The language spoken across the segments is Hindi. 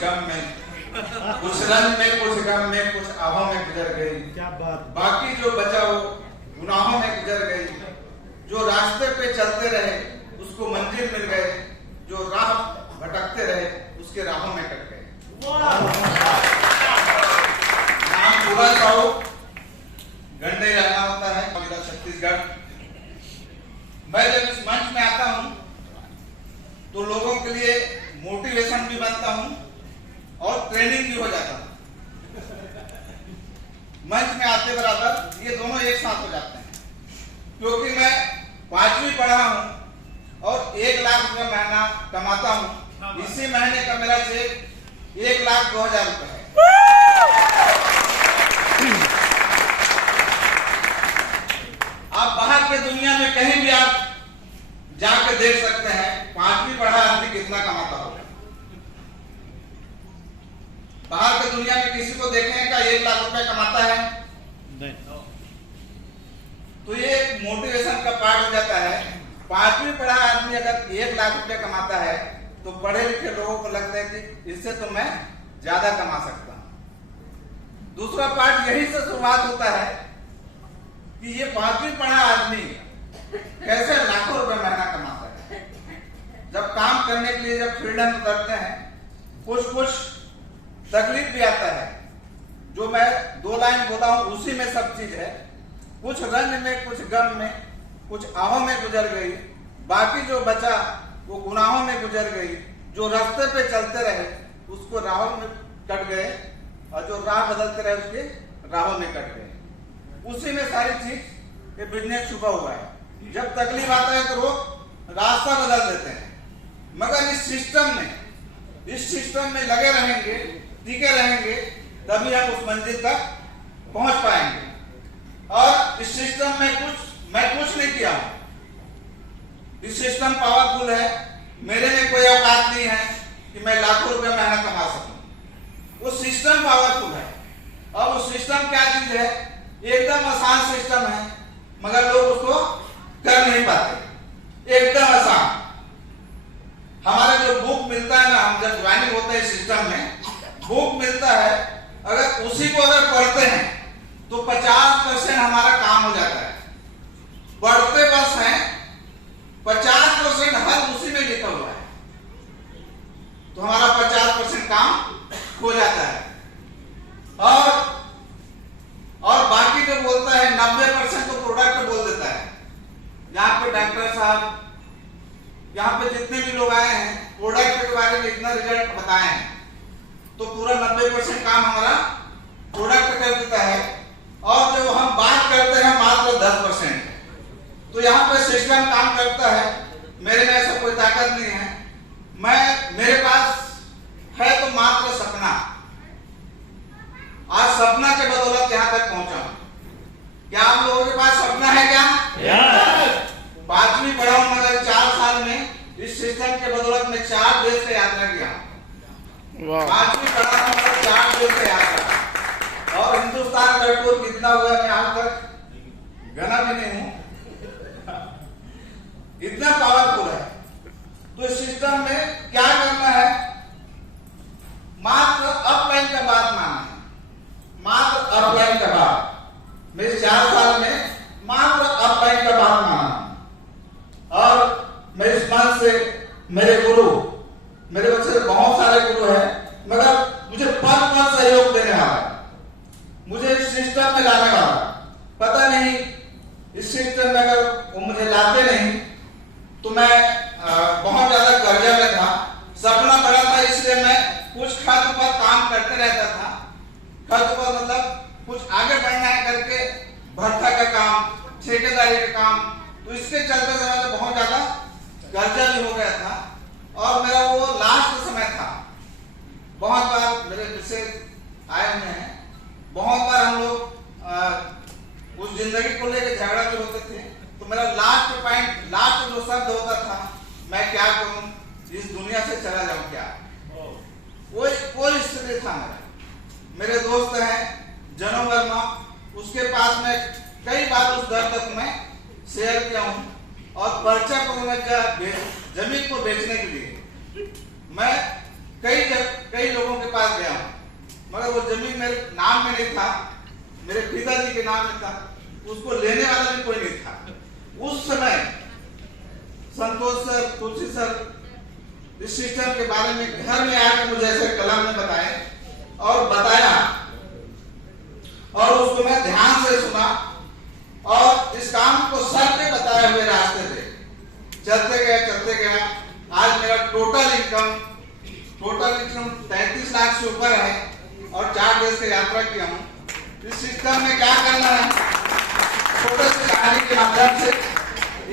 गम में, कुछ रंग में, कुछ गम में, कुछ आहों में गुजर गई। क्या बात। बाकी जो बचा वो गुनाहों में गुजर गई। जो रास्ते पे चलते रहे उसको मंजिल मिल गए, जो राह भटकते रहे उसके राहों में कट गए। नाम पूरा साहू गंडे रहना होता है, मेरा छत्तीसगढ़। मैं जब इस मंच में आता हूं तो लोगों के लिए मोटिवेशन भी बनता हूं और ट्रेनिंग भी हो जाता हूं। मंच में आते बराबर ये दोनों एक साथ हो जाते हैं, क्योंकि मैं 5वीं पढ़ा हूं और 1 लाख रुपए महीना कमाता हूं। इसी महीने का मेरा चेक 1,02,000 रुपए है। आप बाहर के दुनिया में कहीं भी आप जाके देख सकते हैं 5वीं पढ़ा आदमी कितना कमाता होगा। बाहर के दुनिया में किसी को देखने का 1 लाख रुपए कमाता है नहीं। तो ये एक मोटिवेशन का पार्ट हो जाता है। 5वीं पढ़ा आदमी अगर 1 लाख रुपए कमाता है तो पढ़े लिखे लोगों को लगता है कि इससे तो मैं ज्यादा कमा सकता हूं। दूसरा पार्ट यही से शुरुआत होता है कि ये 5वीं पढ़ा आदमी कैसे लाखों रुपए महीना कमाता है। जब काम करने के लिए जब फील्ड में उतरते हैं कुछ तकलीफ भी आता है। जो मैं 2 लाइन बोला हूं उसी में सब चीज है। कुछ रंग में, कुछ गम में, कुछ आहों में गुजर गई। बाकी जो बचा वो गुनाहों में गुजर गई। जो रास्ते पे चलते रहे उसको राहों में कट गए और जो राह बदलते रहे उसके राहों में कट गए। उसी में सारी चीज ये बिजनेस छुपा हुआ है। जब तकलीफ आता है तो लोग रास्ता बदल देते हैं, मगर इस सिस्टम में लगे रहेंगे, टिके रहेंगे, तभी हम उस मंजिल तक पहुंच पाएंगे। और इस सिस्टम में मैं कुछ नहीं किया हूं। इस सिस्टम पावरफुल है। मेरे में कोई औकात नहीं है कि मैं लाखों रुपए महीना कमा सकूं। वो सिस्टम पावरफुल है। और वो सिस्टम क्या चीज है? एकदम आसान सिस्टम है, मगर लोग उसको कर नहीं पाते। एकदम आसान। हमारा जो बुक मिलता है ना, हम जब ज्वाइनिंग होते हैं सिस्टम में, बुक मिलता है, अगर उसी को अगर पढ़ते हैं तो 50% हमारा काम हो जाता है। पढ़ते बस हैं, 50% हल उसी में लिखा हुआ है, तो हमारा 50% काम हो जाता है। और बाकी जो बोलता है 90% तो प्रोडक्ट बोल देता है। यहाँ पे डॉक्टर साहब, यहाँ पे जितने भी लोग आए हैं प्रोडक्ट के बारे में इतना रिजल्ट बताए हैं, तो पूरा 90% काम हमारा प्रोडक्ट कर देता है। और जो हम बात करते हैं मात्र 10% है। तो यहाँ पे सिस्टम काम करता है। मेरे में ऐसा कोई ताकत नहीं है। मेरे पास है तो मात्र सपना। आज सपना के बदौलत यहाँ तक पहुंचा हूं। क्या आप लोगों के पास सपना है क्या? 5वीं पढ़ा हूं, मगर 4 साल में इस सिस्टम के बदौलत में 4 देश से यात्रा किया। 5वीं पढ़ा हूं, मगर 4 देश से यात्रा। और हिंदुस्तान का टूर कितना हुआ मैं आज तक गना भी नहीं हूं। इतना पावरफुल है। तो इस सिस्टम में क्या करना है? मात्र अपलाइन का बात मानना है। मात्र अपलाइन का बात। मेरे 4 साल में मात्र अपलाइन का बात माना। और मैं इस मंच से मेरे गुरु, मेरे बच्चे बहुत सारे गुरु हैं, मगर मुझे पल सहयोग देने वाला, मुझे इस सिस्टम में लाने वाला। पता नहीं इस सिस्टम में अगर वो मुझे लाते नहीं तो मैं बहुत ज्यादा कर्जा में था। सपना बड़ा था, इसलिए मैं कुछ खत पर काम करते रहता था। खत पर मतलब कुछ आगे बढ़ना है करके भट्टा का काम, ठेकेदारी का काम, तो इसके चलते समय बहुत ज्यादा कर्जा भी हो गया था। और मेरा वो लास्ट समय था। बहुत बार मेरे मैसेज आए हुए हैं। बहुत बार हम लोग उस जिंदगी को लेकर झगड़ा भी होते थे। तो मेरा लास्ट पॉइंट, लास्ट जो शब्द होता था, मैं क्या करूं, इस दुनिया से चला जाऊं क्या? कोई स्थिति था मेरे दोस्त हैं जनों वर्मा, उसके पास में कई बार उस दर्द को मैं शेयर किया हूं। और पर्चा को जमीन को बेचने के लिए मैं कई लोगों के पास गया हूँ, मगर वो जमीन मेरे नाम में नहीं था, मेरे पिताजी के नाम में था, उसको लेने वाला भी कोई नहीं था। उस समय संतोष सर, तुलसी सर इस सिस्टम के बारे में घर में आकर मुझे ऐसे कलम में बताए और बताया, और उसको मैं ध्यान से सुना और इस काम को सर पे बताए हुए रास्ते पे चलते गए। आज मेरा टोटल इनकम 33 लाख से ऊपर है और 4 देश की यात्रा किया हूँ। इस सिस्टम में क्या करना है, छोटे से कहानी के माध्यम से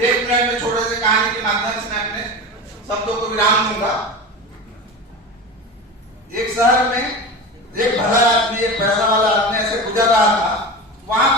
1 मिनट में छोटे से कहानी के माध्यम से मैं अपने शब्दों को विराम दूंगा। एक शहर में एक भला आदमी, एक पैसा वाला आदमी ऐसे गुजर रहा था। वहां